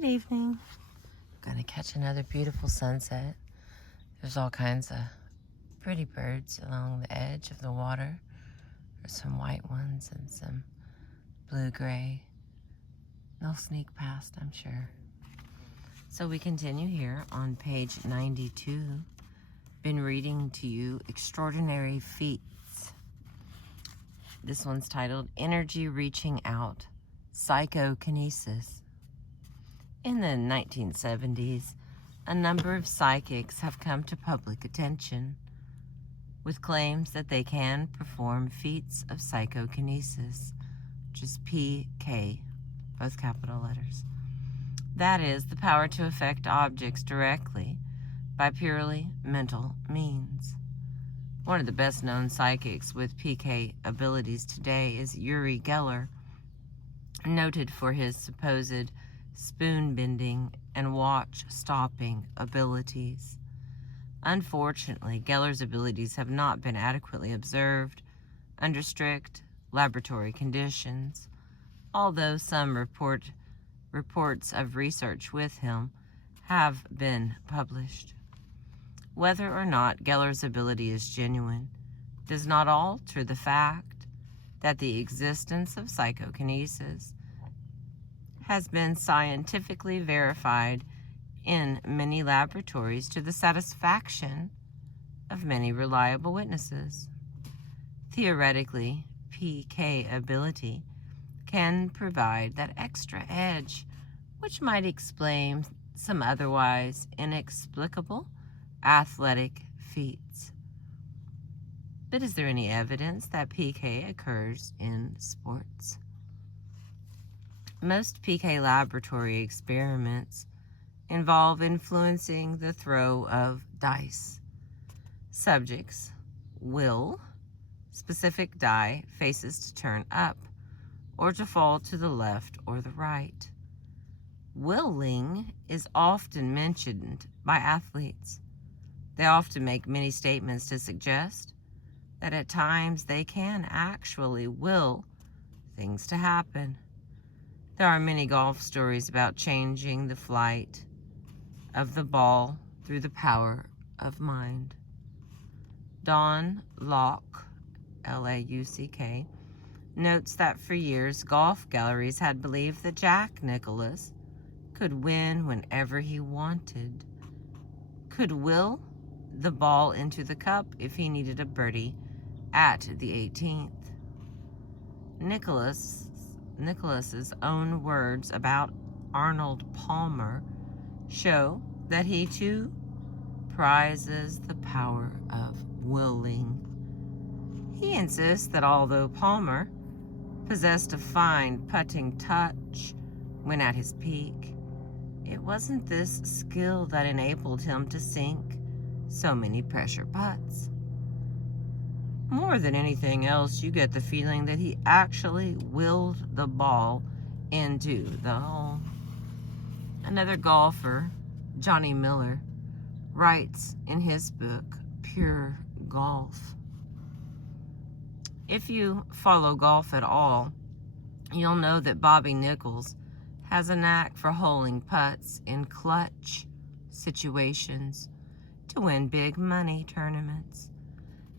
Good evening. Gonna catch another beautiful sunset. There's all kinds of pretty birds along the edge of the water. There's some white ones and some blue-gray. They'll sneak past, I'm sure. So we continue here on page 92. Been reading to you Extraordinary Feats. This one's titled Energy Reaching Out, Psychokinesis. In the 1970s, a number of psychics have come to public attention with claims that they can perform feats of psychokinesis, which is PK, both capital letters. That is, the power to affect objects directly by purely mental means. One of the best-known psychics with PK abilities today is Uri Geller, noted for his supposed spoon-bending and watch-stopping abilities. Unfortunately, Geller's abilities have not been adequately observed under strict laboratory conditions, although some reports of research with him have been published. Whether or not Geller's ability is genuine does not alter the fact that the existence of psychokinesis has been scientifically verified in many laboratories to the satisfaction of many reliable witnesses. Theoretically, PK ability can provide that extra edge which might explain some otherwise inexplicable athletic feats. But is there any evidence that PK occurs in sports? Most PK laboratory experiments involve influencing the throw of dice. Subjects will specific die faces to turn up or to fall to the left or the right. Willing is often mentioned by athletes. They often make many statements to suggest that at times they can actually will things to happen. There are many golf stories about changing the flight of the ball through the power of mind. Don Locke, L-A-U-C-K, notes that for years golf galleries had believed that Jack Nicklaus could win whenever he wanted, could will the ball into the cup if he needed a birdie at the 18th. Nicklaus's own words about Arnold Palmer show that he too prizes the power of willing. He insists that although Palmer possessed a fine putting touch when at his peak, it wasn't this skill that enabled him to sink so many pressure putts. More than anything else, you get the feeling that he actually willed the ball into the hole. Another golfer, Johnny Miller, writes in his book, Pure Golf. If you follow golf at all, you'll know that Bobby Nichols has a knack for holing putts in clutch situations to win big money tournaments.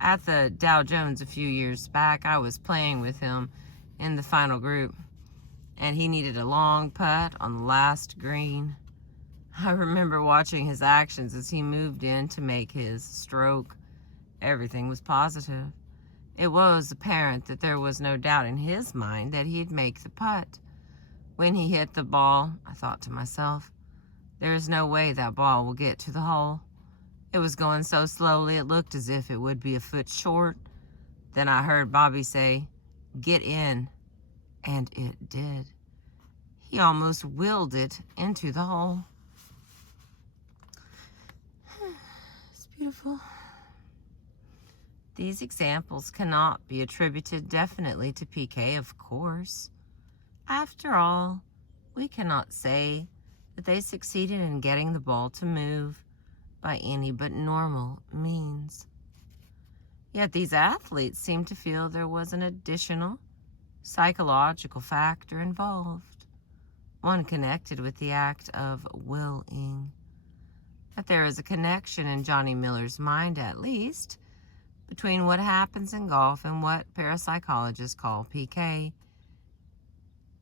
At the Dow Jones a few years back, I was playing with him in the final group, and he needed a long putt on the last green. I remember watching his actions as he moved in to make his stroke. Everything was positive. It was apparent that there was no doubt in his mind that he'd make the putt. When he hit the ball, I thought to myself, there is no way that ball will get to the hole. It was going so slowly it looked as if it would be a foot short. Then I heard Bobby say, "Get in," and it did. He almost willed it into the hole. It's beautiful. These examples cannot be attributed definitely to PK, of course. After all, we cannot say that they succeeded in getting the ball to move by any but normal means. Yet these athletes seem to feel there was an additional psychological factor involved. one connected with the act of willing. But there is a connection in Johnny Miller's mind, at least, between what happens in golf and what parapsychologists call PK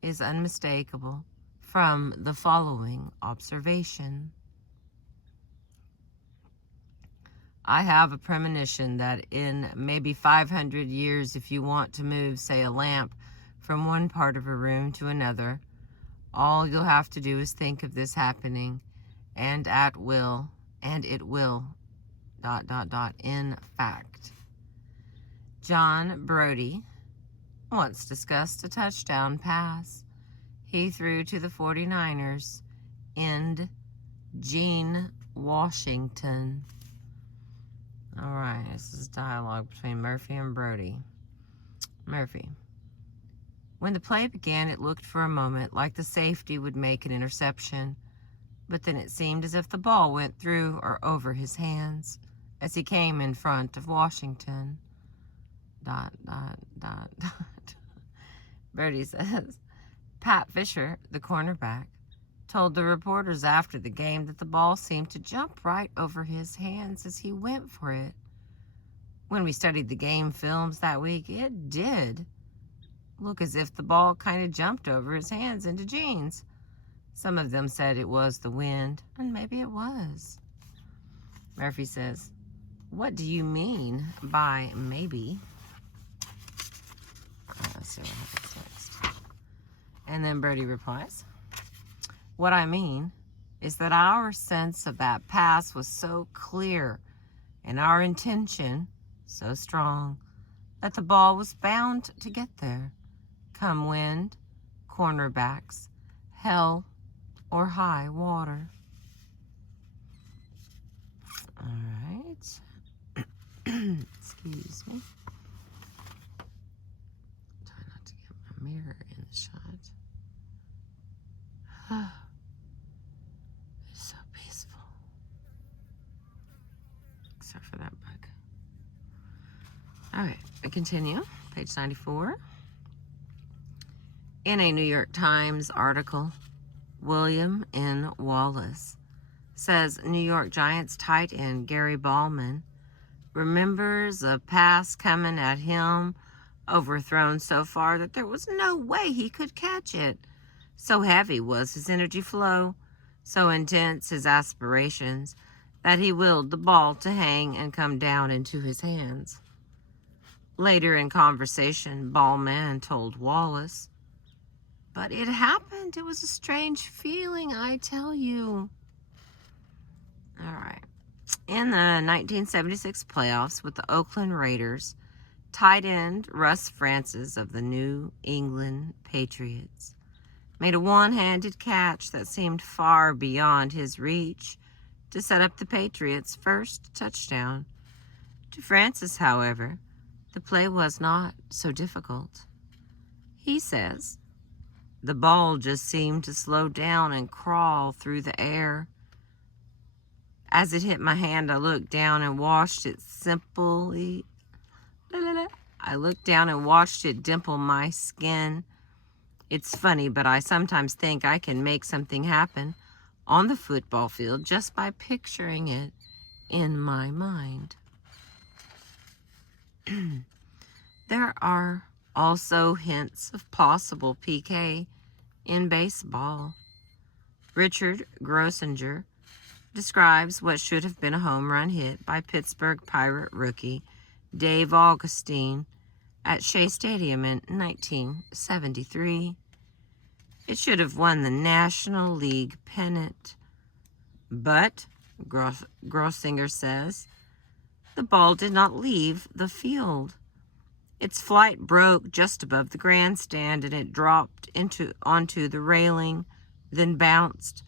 is unmistakable from the following observation. I have a premonition that in maybe 500 years, if you want to move, say, a lamp from one part of a room to another, all you'll have to do is think of this happening, and it will, in fact. John Brody once discussed a touchdown pass he threw to the 49ers in Gene, Washington. All right, this is dialogue between Murphy and Brody. Murphy. When the play began, it looked for a moment like the safety would make an interception, but then it seemed as if the ball went through or over his hands as he came in front of Washington. ... Brody says, Pat Fisher, the cornerback, told the reporters after the game that the ball seemed to jump right over his hands as he went for it. When we studied the game films that week, it did look as if the ball kind of jumped over his hands into Gene's. Some of them said it was the wind, and maybe it was. Murphy says, what do you mean by maybe? Let's see what happens next. And then Brody replies, what I mean is that our sense of that pass was so clear and our intention so strong that the ball was bound to get there, come wind, cornerbacks, hell, or high water. All right. Excuse me. Try not to get my mirror in the shot. It's so peaceful. Except for that bug. All right, we continue. Page 94. In a New York Times article, William N. Wallace says New York Giants tight end Gary Ballman remembers a pass coming at him, overthrown so far that there was no way he could catch it. So heavy was his energy flow, so intense his aspirations, that he willed the ball to hang and come down into his hands. Later in conversation, Ballman told Wallace, but it happened. It was a strange feeling, I tell you. All right. In the 1976 playoffs with the Oakland Raiders, tight end Russ Francis of the New England Patriots made a one-handed catch that seemed far beyond his reach to set up the Patriots' first touchdown. To Francis, however, the play was not so difficult. He says, the ball just seemed to slow down and crawl through the air. As it hit my hand, I looked down and watched it dimple my skin. It's funny, but I sometimes think I can make something happen on the football field just by picturing it in my mind. There are also hints of possible PK in baseball. Richard Grossinger describes what should have been a home run hit by Pittsburgh Pirate rookie Dave Augustine at Shea Stadium in 1973. It should have won the National League pennant. But, Grossinger says, the ball did not leave the field. Its flight broke just above the grandstand and it dropped onto the railing, then bounced,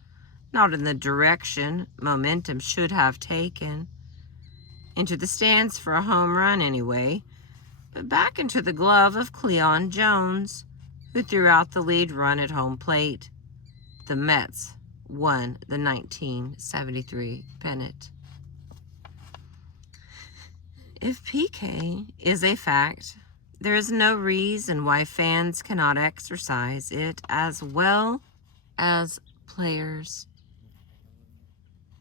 not in the direction momentum should have taken, into the stands for a home run anyway, but back into the glove of Cleon Jones, who threw out the lead run at home plate. The Mets won the 1973 pennant. If PK is a fact, there is no reason why fans cannot exercise it as well as players.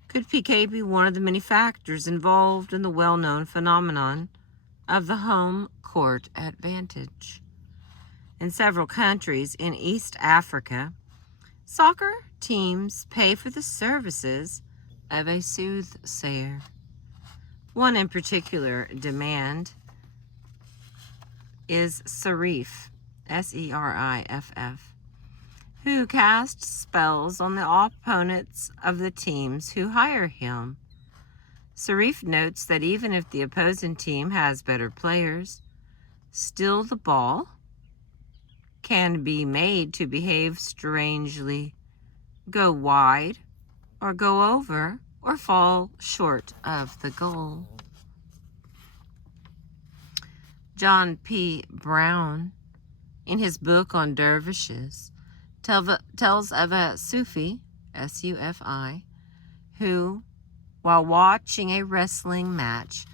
Could PK be one of the many factors involved in the well-known phenomenon of the home court advantage? In several countries in East Africa, soccer teams pay for the services of a soothsayer. One in particular demand is Seriff, S-E-R-I-F-F, who casts spells on the opponents of the teams who hire him. Seriff notes that even if the opposing team has better players, still the ball can be made to behave strangely, go wide, or go over, or fall short of the goal. John P. Brown, in his book on dervishes, tells of a Sufi, S-U-F-I, who, while watching a wrestling match,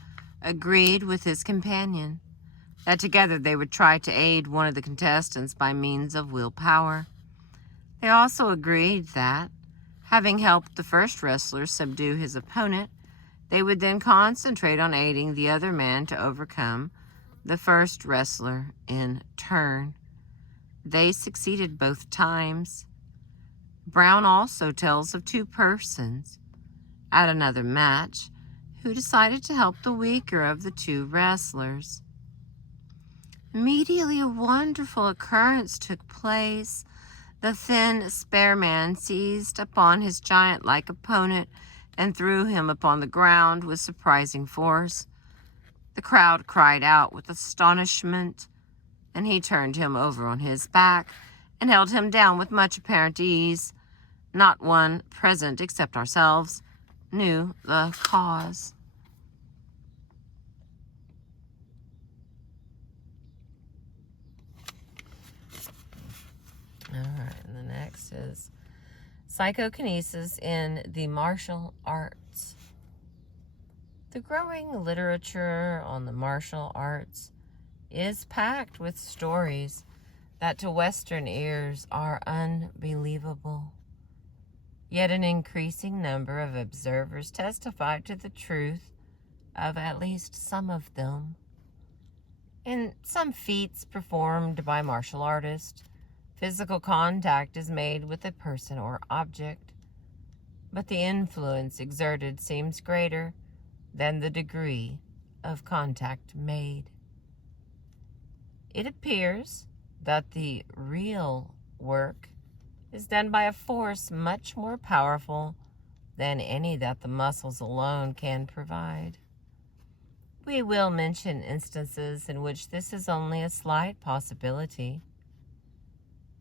agreed with his companion that together they would try to aid one of the contestants by means of willpower. They also agreed that, having helped the first wrestler subdue his opponent, they would then concentrate on aiding the other man to overcome the first wrestler in turn. They succeeded both times. Brown also tells of two persons at another match who decided to help the weaker of the two wrestlers. Immediately, a wonderful occurrence took place. The thin, spare man seized upon his giant-like opponent and threw him upon the ground with surprising force. The crowd cried out with astonishment, and he turned him over on his back and held him down with much apparent ease. Not one present except ourselves knew the cause. All right, and the next is psychokinesis in the martial arts. The growing literature on the martial arts is packed with stories that to Western ears are unbelievable. Yet an increasing number of observers testify to the truth of at least some of them. In some feats performed by martial artists, physical contact is made with a person or object, but the influence exerted seems greater than the degree of contact made. It appears that the real work is done by a force much more powerful than any that the muscles alone can provide. We will mention instances in which this is only a slight possibility,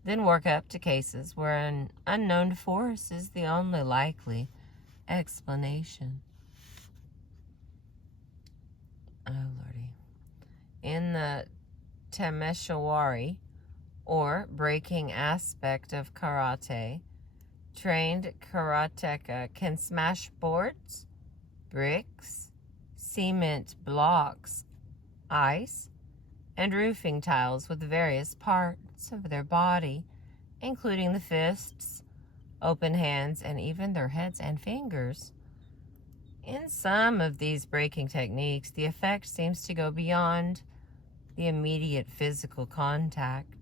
then work up to cases where an unknown force is the only likely explanation. Oh, Lordy. In the Temeshwari, or breaking aspect of karate, trained karateka can smash boards, bricks, cement blocks, ice, and roofing tiles with various parts of their body, including the fists, open hands, and even their heads and fingers. In some of these breaking techniques, the effect seems to go beyond the immediate physical contact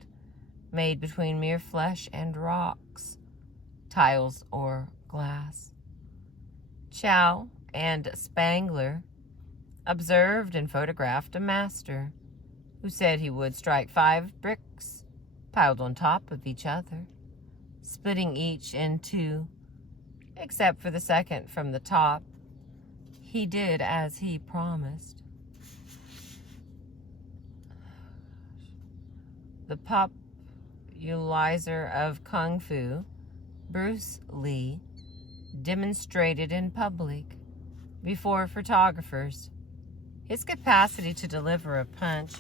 made between mere flesh and rocks, tiles, or glass. Chow and Spangler observed and photographed a master who said he would strike 5 bricks piled on top of each other, splitting each in 2, except for the second from the top. He did as he promised. The popularizer of Kung Fu, Bruce Lee, demonstrated in public before photographers his capacity to deliver a punch